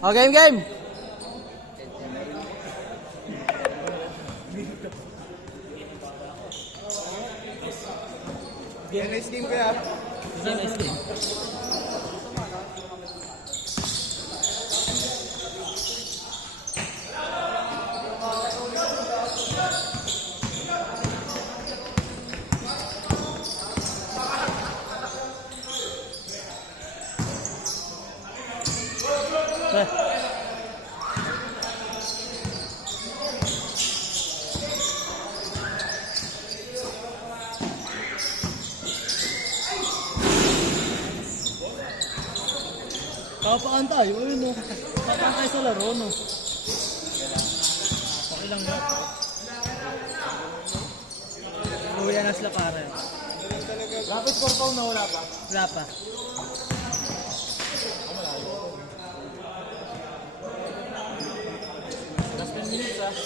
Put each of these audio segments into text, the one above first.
O, game, game. Nice game kaya. Nice game. Kapaan tayo, ayun o. Kapaan tayo sa laro, no? Okay lang yun. Uwi na sila para yun. Rapid for phone na wala pa. Wala pa. Last 10 minutes ah.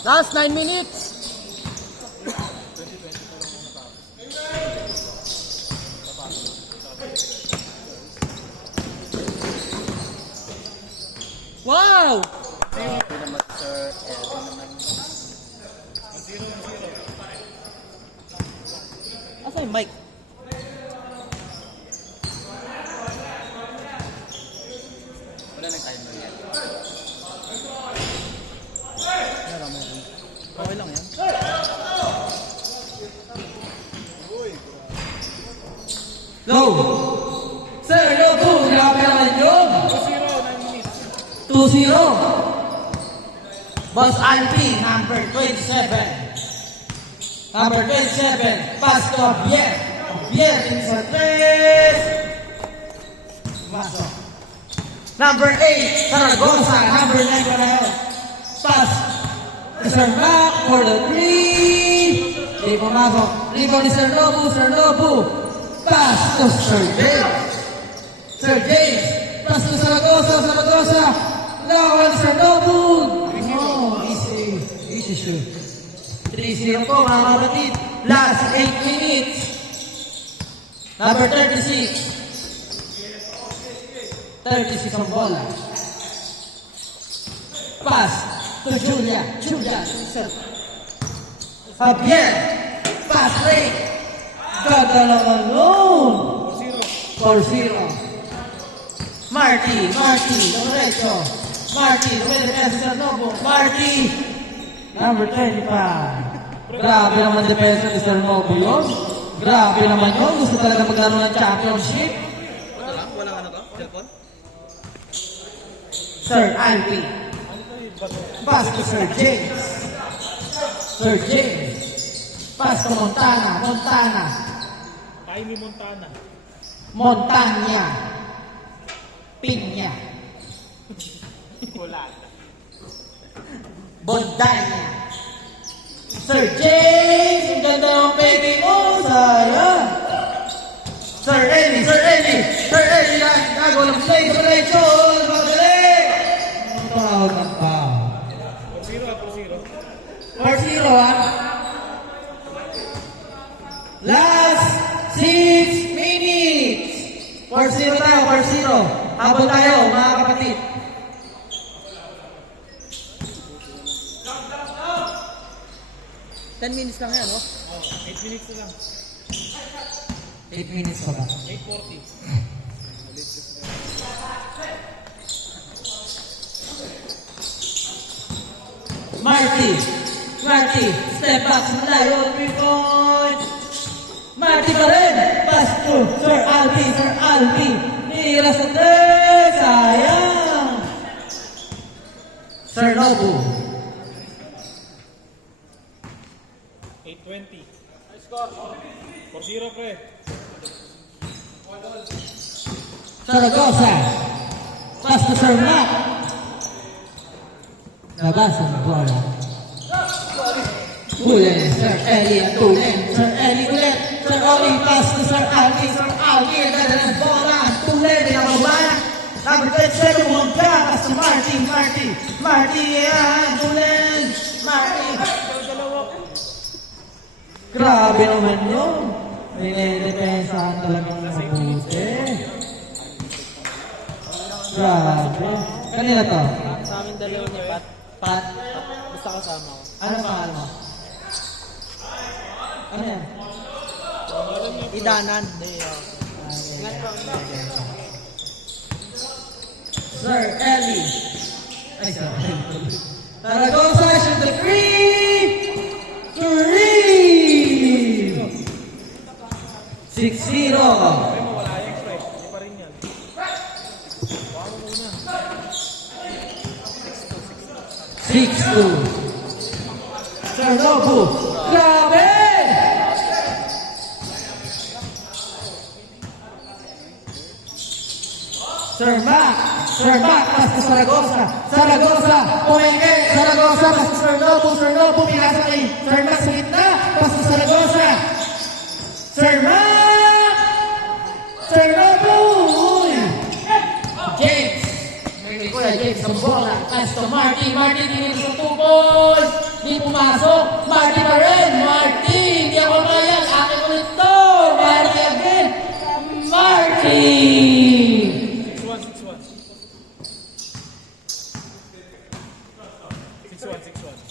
Last 9 minutes. Wow! Asa yung mic? Wala nang timer yan. Okay lang yan. Low! Sir, low po! Grabe naman yun! 2-0. Boss Alpi, number 27. Number 27, pass to Javier. Javier, sa 3. Paso. Number 8, Zaragoza. Number 9 pa na yun. Pass. Sir Mac for the 3. Di pumasok. Rebound ni Sir Nobu. Sir Nobu. Pass to Sir James. Sir James. Pass to Zaragoza. Zaragoza. Lawan Sir Nobu. Oh, easy. Easy shoot. 3-0 po mga kapatid. Last 8 minutes. Number 36. 36 ang bola. Pass to Julia. Julia. Javier. Pass late. Gagalang alone. 4-0. Marty. Marty. Lorenzo. Marty. Defense sa Nobo. Marty. Number 25. Grabe naman defense ni Sir Nobo yun. Grabe naman yun. Gusto talaga maglaro ng championship. Walang ano to? Cellphone? Sir Alpi. Pass to Sir James. Sir James. Pass to Montana. Montana. Jaime Montana. Montana. Pinya. Wala. Bondanya. Sir James. Ang ganda ng baby mo. Sayang. Sir Eli. Sir Eli. Sir Eli. Gago ng play. Sa collection. Madali. Ano tawag ng pa? 4-0 ah. Last 6 minutes. 4-0 tayo, 4-0. Habol tayo, mga kapatid. $10 minutes lang yan, no? 8 minutes na lang. 8 minutes pa ba? 8:40. Marty. Marty. Step back sa malayo. 3 points. Marty pa rin. Pass to Sir Alpi. Sir Alpi. Nira sa 3. Sayang. Sir Nobu. 8:20. Score. 4-0 pre. Zaragoza. Pass to Sir Mac. Labas ang bola. Tulen, Sir Eli, Tulen, Sir Eli ulit. Sir Oli, pass to Sir Alvi. Sir Alvi, ganda ng bola. Tulen, binababa. Number 27, Mongka, pass to Marty. Marty, yan. Tulen, Marty. Grabe naman yun. May depensahan talagang mabuti. Grabe. Kanina to? Sa amin dalawa ni Pat. Pat? Basta kasama ko. Ano pangalan mo? Ano yan? Idanan. Sir Ellie. Ay, Sir Ellie. Zaragoza, shoot the three! 6-0. Ay mo, wala yung strike. Hindi pa rin yan. Baka mo muna. 6-2. Sir Nobu. Grabe! Sir Mac, pass to Zaragoza. Zaragoza, pumenge. Zaragoza, pass to Sir Nobu, pinasa kay Sir Mac sa gitna. Pass to Zaragoza. Sir Mac! Sir Nobu! Uy! James! May kuya James ang bola. Pass to Marty. Marty, tingin sa 2 balls. Di pumasok. Marty pa rin. Marty! Hindi ako mayang. Akin ulit to. Marty again. Marty!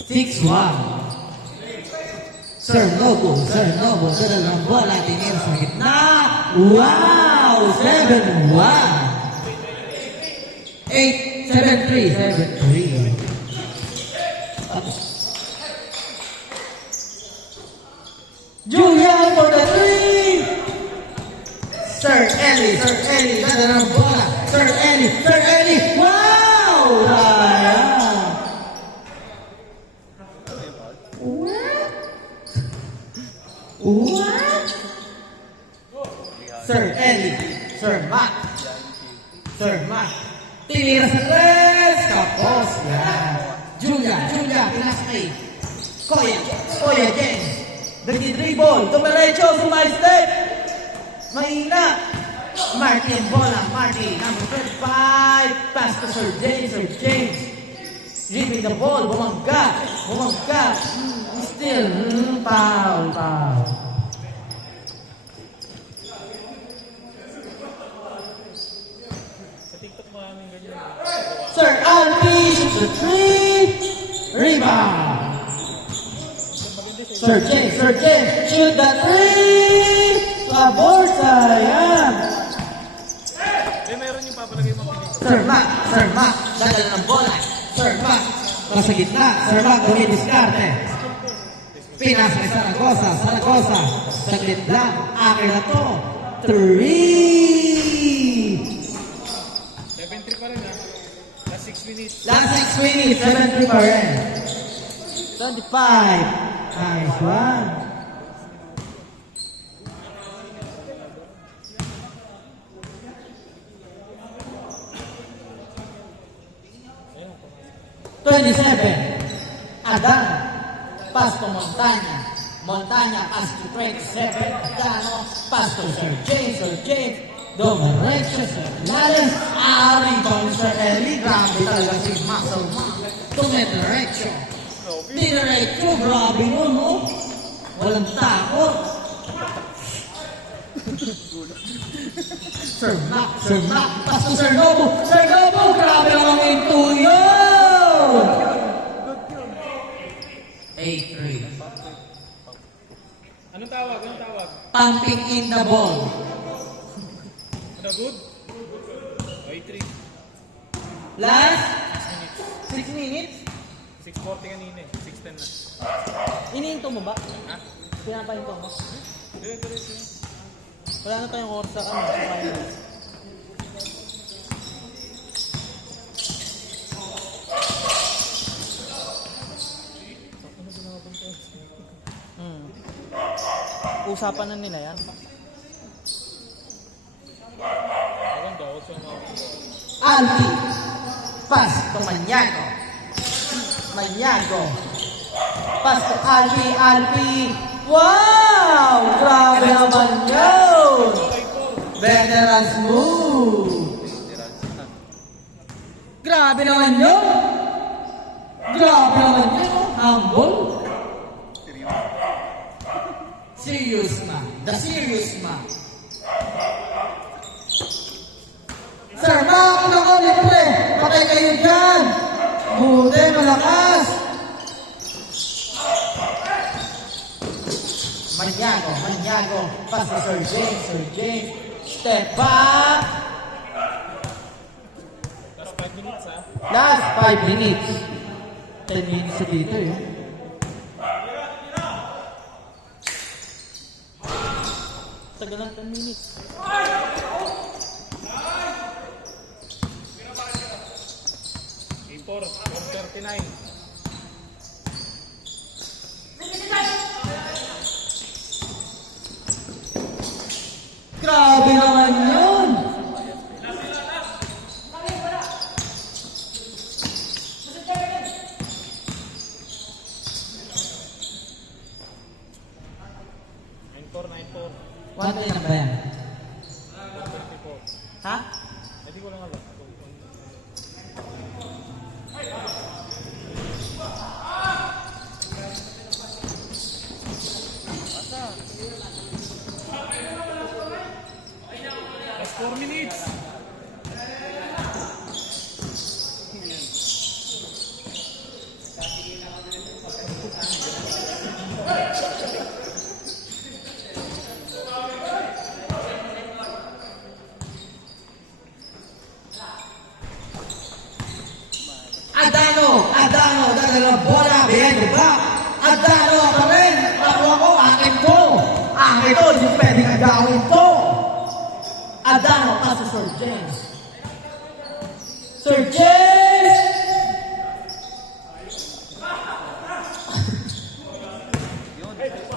6-1. Sir Nobu, dala ng bola, tingin sa gitna. Wow! 7-1. 7-3. Julian for the 3. Sir Ellie, dala ng bola. Sir Ellie. Wow! Ryan. What? Sir Ellie, Sir Mac. Tinira sa tres, tapos yan. Julia, pinasakay. Koya, Jen. Nagdi-dribble, dumiretso, sumay-step. Mahina. Marty ang bola, number 35. Pass to Sir James. Dribbling the ball, bumangga. Still, foul. Sa TikTok maraming ganyan. Sir Alvi, shoot the 3. Rebound. Sir James, shoot the 3. Sa borsa, yan. Eh, meron yung papalagay mo. Sir Mac, dadala ng bola. Sir Mac, nasa gitna. Sir Mac, dumidiskarte. Pinas kay Zaragoza. Saglit lang. Akin na to. 3. 7-3 pa rin ha. Last 6 minutes. Last 6 minutes. 7-3 pa rin. 25. Nice one. Adan, pass to Montana, pass to 27, Adano, pass to Sir James, Domirection, Sir Lales, rebound Sir Eli, grabe talaga si Muscle Man, Domirection, grabe mo, no? Walang takot. Sir Mac, pass to Sir Nobu, grabe naman yung tuyo! 8-3. Anong tawag? Pumping in the ball. Ano, good? Okay, 3. Last 6 minutes. 6:40 kanina eh. 6:10 na. Inihinto mo ba? Ha? Pinapahinto mo? Diretso. Wala na tayong oras sa sa finals. Usapan na nila yan. Maganda, huwag siya mga. Alvi. Pass to Maniago. Pass to Alpi. Wow! Grabe naman yun! Veterans move! Grabe naman yun! Grabe naman yun! Humble! Serious man. The serious man. Sir, mga ako libre! Patay kayo dyan! Buti, malakas! Maniago. Pass to Sir James. Step back! Last 5 minutes ha. Last 5 minutes. 10 minutes sa dito eh. Tagal ng 10 minutes. Game 4, 139. Grabe naman yun! One day na ba yan? 134. Ha? Hindi ko lang alam. Last 4 minutes. Adano, dahil bola, behind the back. Adano pa rin. Nakuha ko, akin to. Akin to, hindi pwedeng agawin to. Adano, pass to Sir James. Sir James!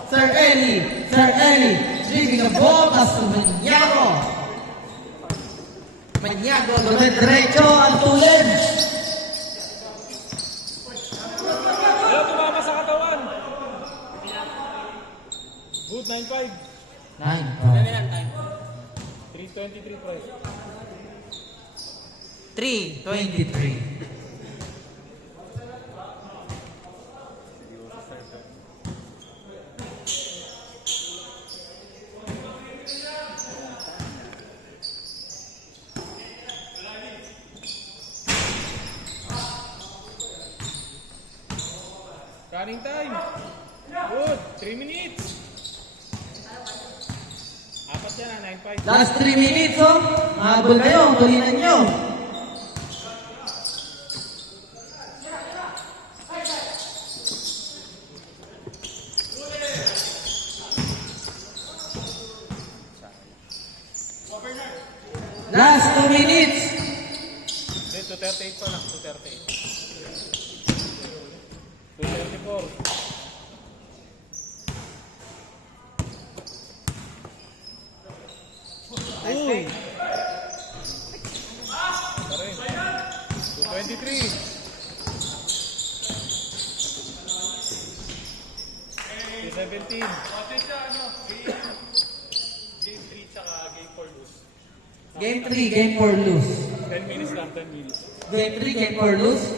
Sir Eli, leaving the ball, pass to Maniago. Maniago, diretso ang tulid. Ayaw, tumama sa katawan. Good, 9-5. 3:23 price. 3:23. Running time. Good, 3 minutes. Apat yan 9-5. Last 3 minutes, oh. Mahabol kayo, tulinan nyo. Last 2 minutes. 2:38 pa lang, 2:38. 2:34. Uy! Pa rin. 2:23. 2:17. Game 3, game 4 lose. 10 minutes lang, 10 minutes. Game 3, game 4 lose.